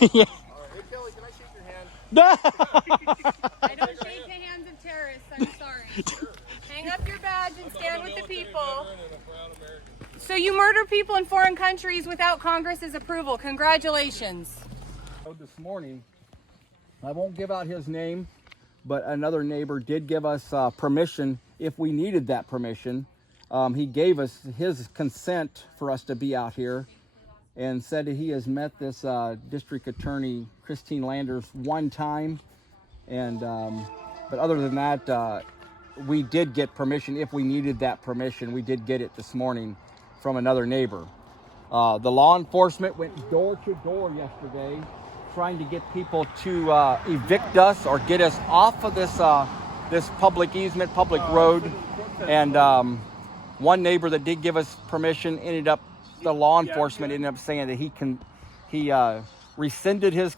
Yeah. All right. Hey, Kylee, can I shake your hand? I don't shake the hands of terrorists. I'm sorry. Hang up your badge and stand with the people. So you murder people in foreign countries without Congress's approval. Congratulations. This morning, I won't give out his name, but another neighbor did give us permission if we needed that permission. He gave us his consent for us to be out here and said that he has met this district attorney, Christine Landers, one time. And but other than that, we did get permission if we needed that permission. We did get it this morning from another neighbor. The law enforcement went door to door yesterday trying to get people to evict us or get us off of this public easement, public road. And one neighbor that did give us permission the law enforcement ended up saying that he rescinded his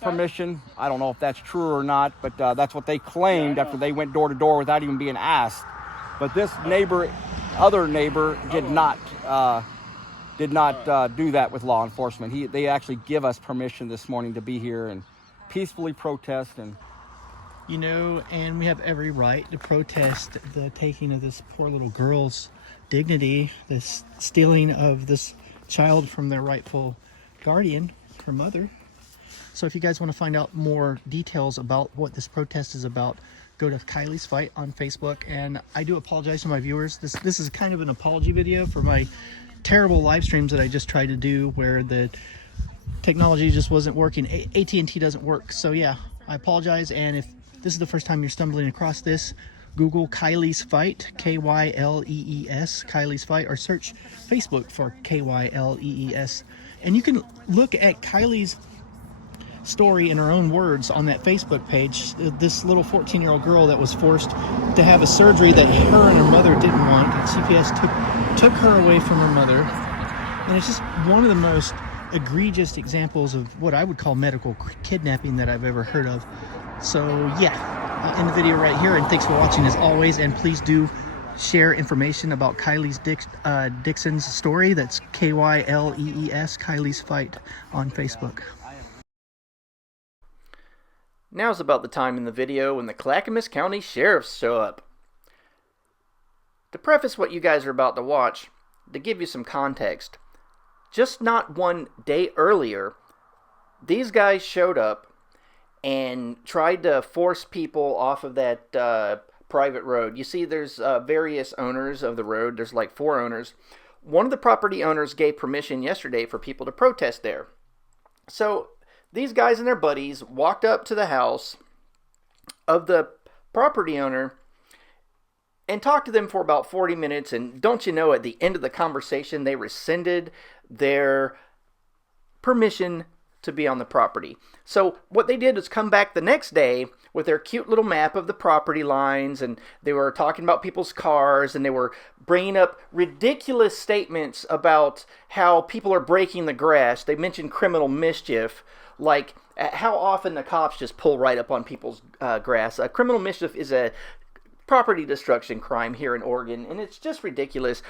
permission. I don't know if that's true or not, but that's what they claimed after they went door to door without even being asked. But this other neighbor did not do that with law enforcement. They actually give us permission this morning to be here and peacefully protest. And you know, and we have every right to protest the taking of this poor little girl's dignity, this stealing of this child from their rightful guardian, her mother. So if you guys want to find out more details about what this protest is about, go to Kylie's Fight on Facebook. And I do apologize to my viewers. This is kind of an apology video for my terrible live streams that I just tried to do where the technology just wasn't working. AT&T doesn't work. So yeah, I apologize. And if this is the first time you're stumbling across this, Google Kylie's Fight, K-Y-L-E-E-S, Kylie's Fight, or search Facebook for K-Y-L-E-E-S. And you can look at Kylie's story in her own words on that Facebook page. This little 14-year-old girl that was forced to have a surgery that her and her mother didn't want. CPS took her away from her mother. And it's just one of the most egregious examples of what I would call medical kidnapping that I've ever heard of. So yeah, I'll end the video right here, and thanks for watching as always. And please do share information about Kylie's Dixon's story. That's K-Y-L-E-E-S, Kylie's Fight on Facebook. Now's about the time in the video when the Clackamas County Sheriffs show up. To preface what you guys are about to watch, to give you some context, just not one day earlier, these guys showed up and tried to force people off of that private road. You see, there's various owners of the road. There's like 4 owners. One of the property owners gave permission yesterday for people to protest there. So these guys and their buddies walked up to the house of the property owner and talked to them for about 40 minutes. And don't you know, at the end of the conversation, they rescinded their permission to be on the property. So what they did is come back the next day with their cute little map of the property lines, and they were talking about people's cars, and they were bringing up ridiculous statements about how people are breaking the grass. They mentioned criminal mischief, like how often the cops just pull right up on people's grass. Criminal mischief is a property destruction crime here in Oregon, and it's just ridiculous.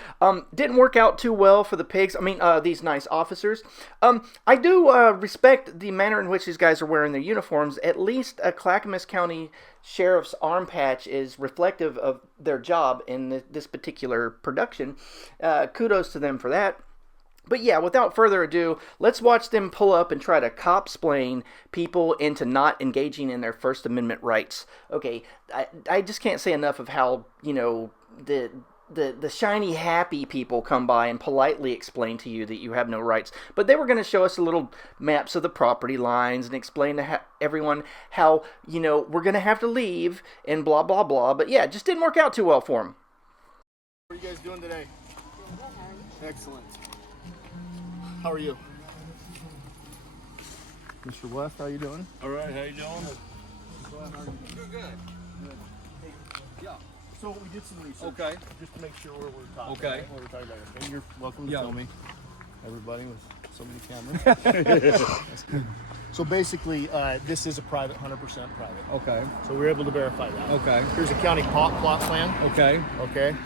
Didn't work out too well for the pigs. I mean, these nice officers. I do respect the manner in which these guys are wearing their uniforms. At least a Clackamas County Sheriff's arm patch is reflective of their job in this particular production. Kudos to them for that. But yeah, without further ado, let's watch them pull up and try to cop-splain people into not engaging in their First Amendment rights. Okay, I just can't say enough of how, you know, the shiny, happy people come by and politely explain to you that you have no rights. But they were going to show us little maps of the property lines and explain to everyone how, you know, we're going to have to leave and blah, blah, blah. But yeah, it just didn't work out too well for them. What are you guys doing today? Excellent. How are you? Mr. West, how you doing? All right, how you doing? Good. Hey, yeah. So we did some research. Okay. Just to make sure we're talking. Okay. What we're talking about. And you're welcome to Yeah. film me. Everybody with so many cameras. That's good. So basically, this is a private, 100% private. okay, So we were able to verify that. okay, Here's a county plot plan. okay. Okay.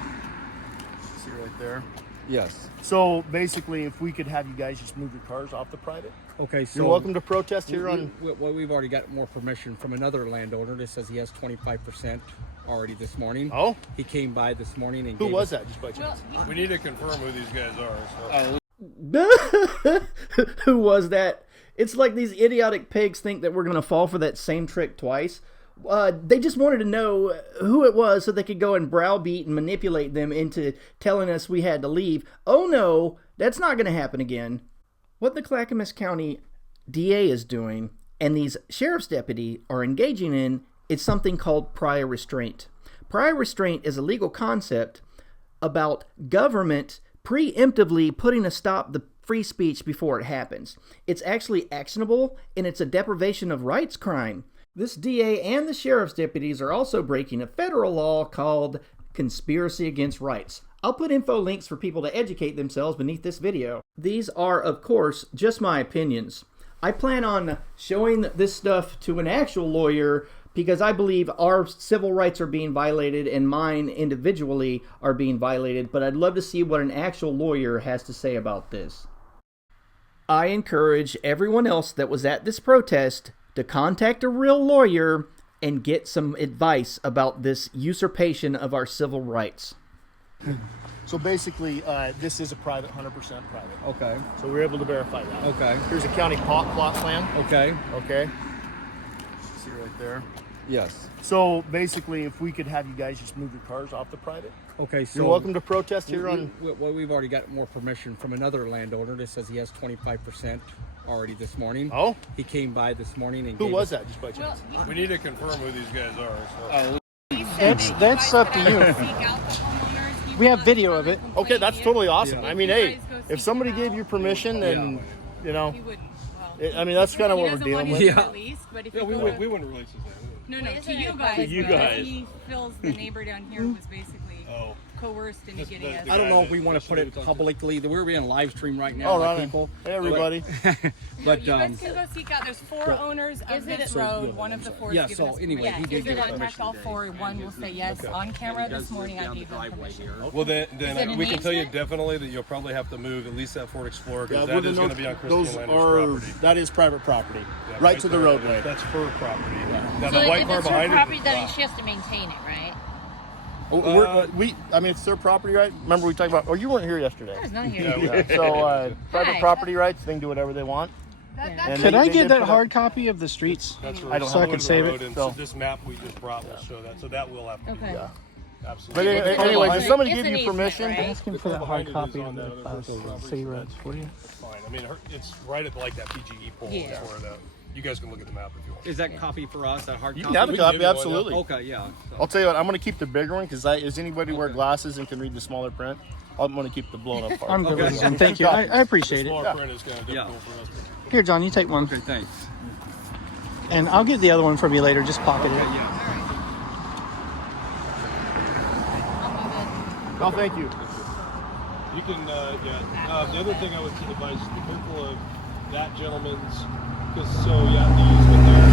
See right there. Yes. So basically, if we could have you guys just move your cars off the private. Okay, so You're welcome to protest here on. We've already got more permission from another landowner that says he has 25% already this morning. Oh, He came by this morning and who gave was us- that? Just by chance. We need to confirm who these guys are. So. Who was that? It's like these idiotic pigs think that we're going to fall for that same trick twice. They just wanted to know who it was so they could go and browbeat and manipulate them into telling us we had to leave. Oh no, that's not going to happen again. What the Clackamas County DA is doing and these sheriff's deputy are engaging in is something called prior restraint. Prior restraint is a legal concept about government preemptively putting a stop to free speech before it happens. It's actually actionable, and it's a deprivation of rights crime. This DA and the sheriff's deputies are also breaking a federal law called conspiracy against rights. I'll put info links for people to educate themselves beneath this video. These are, of course, just my opinions. I plan on showing this stuff to an actual lawyer because I believe our civil rights are being violated and mine individually are being violated, but I'd love to see what an actual lawyer has to say about this. I encourage everyone else that was at this protest to contact a real lawyer and get some advice about this usurpation of our civil rights. So basically, this is a private, 100% private. Okay. So we were able to verify that. Okay. Here's a county plot plan. Okay. Okay. See right there. Yes. So basically, if we could have you guys just move your cars off the private. Okay, so You're welcome to protest here on. We've already got more permission from another landowner that says he has 25% already this morning. Oh, He came by this morning and who gave was us- that? Just by chance. We need to confirm who these guys are. So. That's up to you. We have video of it. Okay, that's totally awesome. Yeah. I mean, hey, if somebody gave you permission, then you know, He wouldn't. I mean, that's kind of what we're dealing with. Yeah. Released, but if Yeah, you we, go would, to- we wouldn't release his name. No, to you guys. To you because guys. He feels the neighbor down here was basically Oh. coerced into Just getting us. the I don't guy know that if we want to put it initially publicly. We're being live stream right now, Oh, by right. people. Hey, everybody. But you guys can go seek out. There's 4 owners of this road. One of the 4 yeah. is giving So us anyway, permission. he did If you give us contact permission all today. 4, one will say yes on camera. This morning I gave them permission. Well, then it we an can tell you easement? definitely that you'll probably have to move at least that Ford Explorer Yeah, because that is going to be on Christian those Lander's are property. that is private property, Yeah, right to the there. roadway. That's her property. Now So the white if car it's her behind property, it. then she has to maintain it, right? I mean, it's their property, right? Remember we talked about? Oh, you weren't here yesterday. I was not here. Yeah, So private Hi. property rights, they can do whatever they want. And Could they- I they get did that put hard copy of the streets? That's I don't So I have can it. save it. And So- so this map we just brought will show that. So that will have to be Okay. done. But Absolutely. anyways, if somebody It's gave an you easement, permission, right? Ask him for that hard Behind it copy is on of that the other property, city so roads for you. It's fine. I mean, it's right at like that PGE pole. Yeah. Is where you guys can look at the map if you want. Is that copy for us? That hard you copy? can have a We can copy, give you one, absolutely. Okay, yeah. I'll tell you what, I'm going to keep the bigger one because does anybody wear glasses and can read the smaller print? I'm going to keep the blown up part. I'm good Okay. with this one. Thank you. I appreciate it. Small print is kind of Yeah. difficult for us. Here, John, you take one. Okay, thanks. And I'll get the other one from you later. Just pocket Okay, it. yeah. No, thank you. You can, the other thing I would advise is be careful of that gentleman's, because the easement there,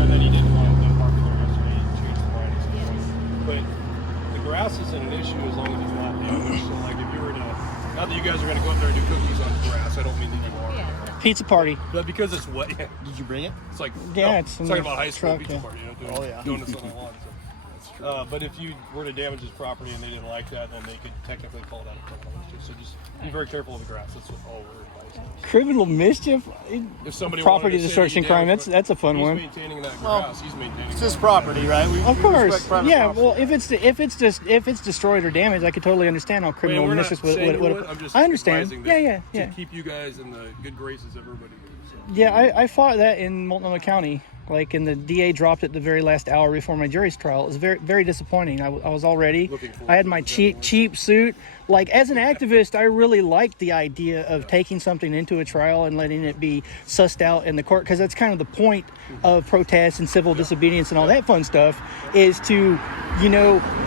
and then he did find the parking there yesterday, he changed the line and stuff. But the grass isn't an issue as long as it's not damaged. So like if you were to, not that you guys are going to go up there and do cookies on the grass, I don't mean that you are. Pizza party. But because it's wet, Did you bring it? it's like, Yeah, it's in talking the about high school truck, pizza yeah. party, Oh, yeah. donuts on the lawn. So. But if you were to damage his property and they didn't like that, then they could technically call that a criminal mischief. So just be very careful of the grass. That's all we're advising. Criminal mischief. If somebody Property wanted to say destruction that you crime. damaged That's a fun he's one. maintaining that Well, grass. He's maintaining. It's his property, right? Of we course, respect private yeah. property. Well, if it's destroyed or damaged, I could totally understand how criminal we're not mischief saying would. you would. I'm just I understand. advising Yeah, that yeah. To keep you guys in the good graces of everybody. So. Yeah, I fought that in Multnomah County. Like, and the DA dropped it the very last hour before my jury's trial. It was very, very disappointing. I was all ready. Looking forward I had to my it, cheap suit. Like, as an activist, I really liked the idea of taking something into a trial and letting it be sussed out in the court, because that's kind of the point of protests and civil disobedience and all that fun stuff, is to,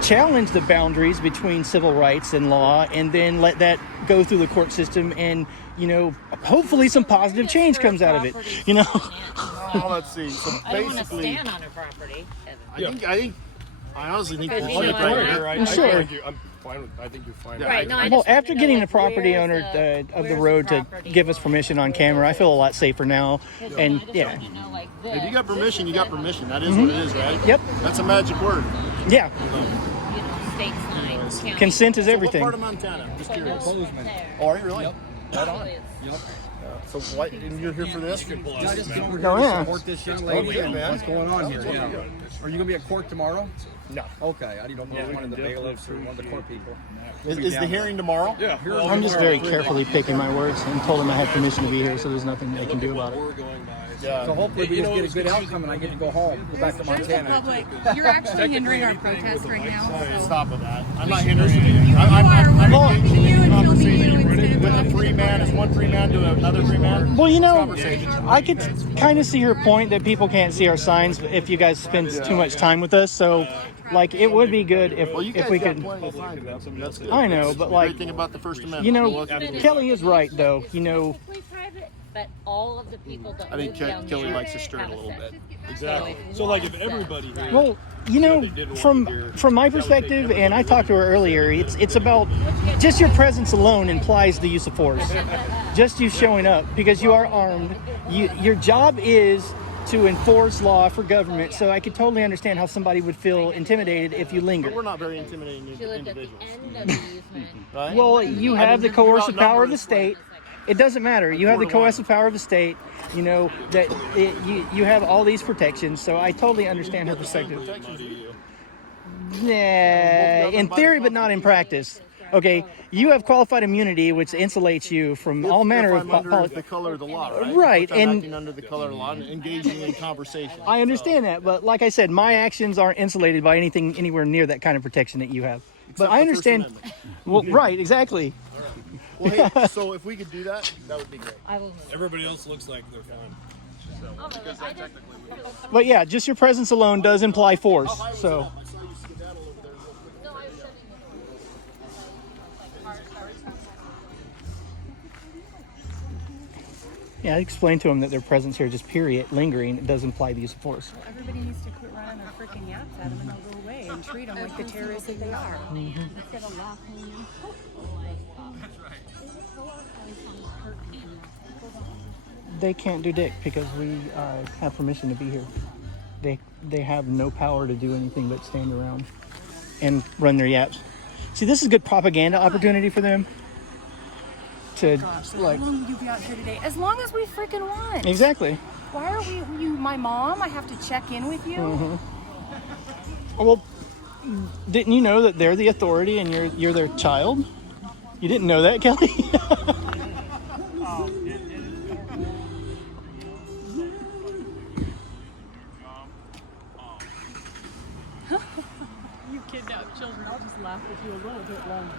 challenge the boundaries between civil rights and law, and then let that go through the court system, and hopefully some positive change comes out of it. Well, let's see. So I don't want to basically, stand on her property. I think I honestly think Because we you should know right what? here. I Sure. think I'm fine with. I think you're fine. Right, no, I Well, just after wanna getting know, the property where's owner of the where's road to property give us line? permission on camera, I feel a lot safer now. And yeah, If you got permission, you got permission. That is what it is, right? Yep. That's a magic word. yeah, State sign. consent is So everything. what part of Montana? Just curious. Bozeman. Oh, are you really? Yep. Right on. Yep. So what? And you're here for this? Just over Oh, here yeah. to support this young lady Okay, and man. what's going on here. Yeah. Are you gonna be at court tomorrow? No. Okay. I don't know one of the bailiffs or one of the court people. Is the hearing tomorrow? Yeah. I'm just very carefully picking my words and told him I had permission to be here, so there's nothing they can do about it. We're going by. Yeah. So hopefully we just get a good outcome and I get to go home, go back to There's the Montana. public. You're actually hindering our protest right now. So. Stop with that. I'm not hindering anything. You I'm are. engaging We're in helping you and filming conversation you instead of with a talking free to man. Is one free man to another free man? Well, you know, Conversation. I could kind of see her point that people can't see our signs if you guys spend too much time with us. So, like, it would be good if Well, you guys if we got could. plenty of signs. That's good. I know, but like, Great thing about the First Amendment. you know, Well, that's- Kelly is right though. You know, Private, but all of the people that I think live down Kelly there likes to stir it a little bit. Exactly. So like if everybody here. well, you know, from my perspective, and I talked to her earlier, it's about just your presence alone implies the use of force. Just you showing up because you are armed. Your job is to enforce law for government. So I could totally understand how somebody would feel intimidated if you linger. But we're not very intimidating She lived at the individuals. end of the easement. Right? Well, you have the you're coercive power of outnumbered. the state. It doesn't matter. You have the 4 to 1. coercive power of the state. You know that you have all these protections. So I totally understand her perspective. Protections you. Yeah, in theory, but not in practice. Okay, you have qualified immunity, which insulates you from all manner if of I'm under the politics. color of the law, right? Right, Which I'm and- acting under the color of the law and engaging in conversation. I understand that, but like I said, my actions aren't insulated by anything anywhere near that kind of protection that you have. But I the First understand. Amendment. Well, right, exactly. Well, hey, so if we could do that, that would be great. I will move. Everybody else looks like they're fine. But yeah, just your presence alone does imply force. So. Yeah, I explained to him that their presence here, just period, lingering, it does imply the use of force. Everybody needs to quit running their freaking yaps at them and they'll go away and treat them like the terrorists that they are. Instead of laughing, They can't do dick because we have permission to be here. They have no power to do anything but stand around and run their yaps. See, this is good propaganda opportunity for them. To like How long will you be out here today? As long as we freaking want. exactly. Why are you my mom? I have to check in with you. Well, didn't you know that they're the authority and you're their child? You didn't know that, Kelly? You kidnap children. I'll just laugh with you a little bit longer.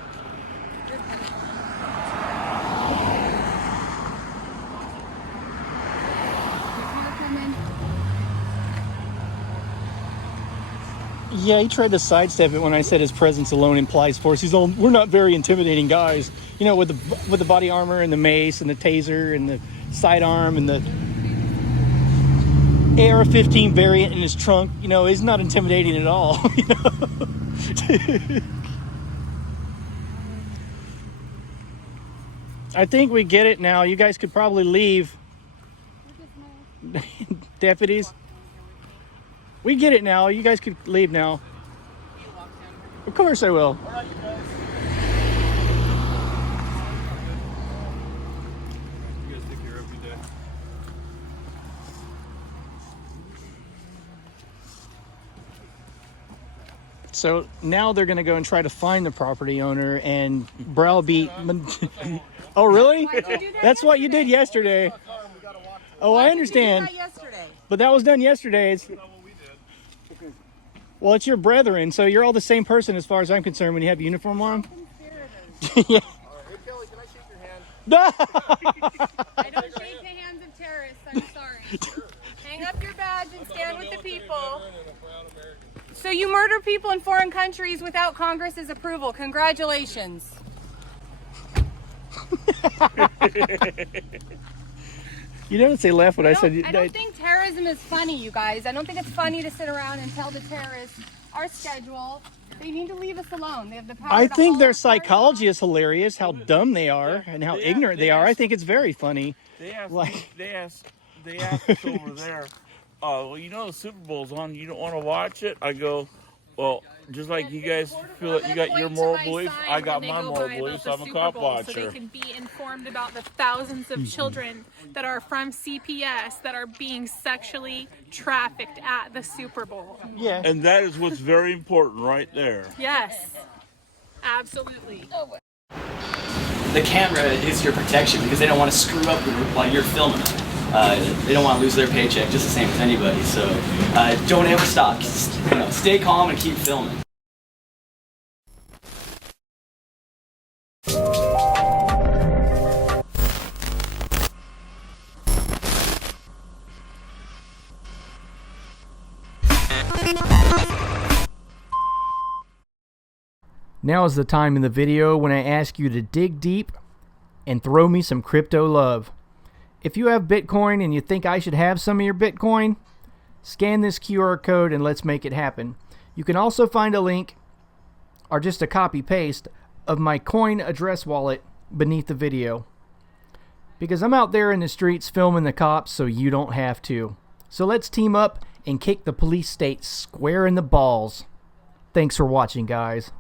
Yeah, he tried to sidestep it when I said his presence alone implies force. He's all, we're not very intimidating guys. You know, with the body armor and the mace and the taser and the sidearm and the AR-15 variant in his trunk. You know, he's not intimidating at all. You know? I think we get it now. You guys could probably leave. Deputies. We get it now. You guys could leave now. Of course I will. You guys take care every day. So now they're going to go and try to find the property owner and browbeat. Oh, really? Why'd you do that That's what you did yesterday. Oh, I understand. Yesterday. But that was done yesterday. Well, it's your brethren, so you're all the same person as far as I'm concerned when you have a uniform on. Yeah. Hey, Kelly, can I shake your hand? I don't shake the hands of terrorists. I'm sorry. Hang up your badge and stand with the people. So you murder people in foreign countries without Congress's approval. Congratulations. You didn't say left when I said. I don't think terrorism is funny, you guys. I don't think it's funny to sit around and tell the terrorists our schedule. They need to leave us alone. They have the power I to think haul their our cars psychology off. is hilarious, how dumb they are and how ignorant they are. I think it's very funny. They asked Like- me, they asked us over there, well, you know the Super Bowl's on, you don't want to watch it? I go, well, just like you guys feel that you got your moral beliefs, I got my moral beliefs. I'm a cop watcher. So they can be informed about the thousands of children that are from CPS that are being sexually trafficked at the Super Bowl. Yeah. And that is what's very important right there. Yes, absolutely. The camera is your protection because they don't want to screw up while you're filming them. They don't want to lose their paycheck, just the same as anybody. So don't ever stop. Just, stay calm and keep filming. Now is the time in the video when I ask you to dig deep and throw me some crypto love. If you have Bitcoin and you think I should have some of your Bitcoin, scan this QR code and let's make it happen. You can also find a link, or just a copy paste, of my coin address wallet beneath the video. Because I'm out there in the streets filming the cops so you don't have to. So let's team up and kick the police state square in the balls. Thanks for watching, guys.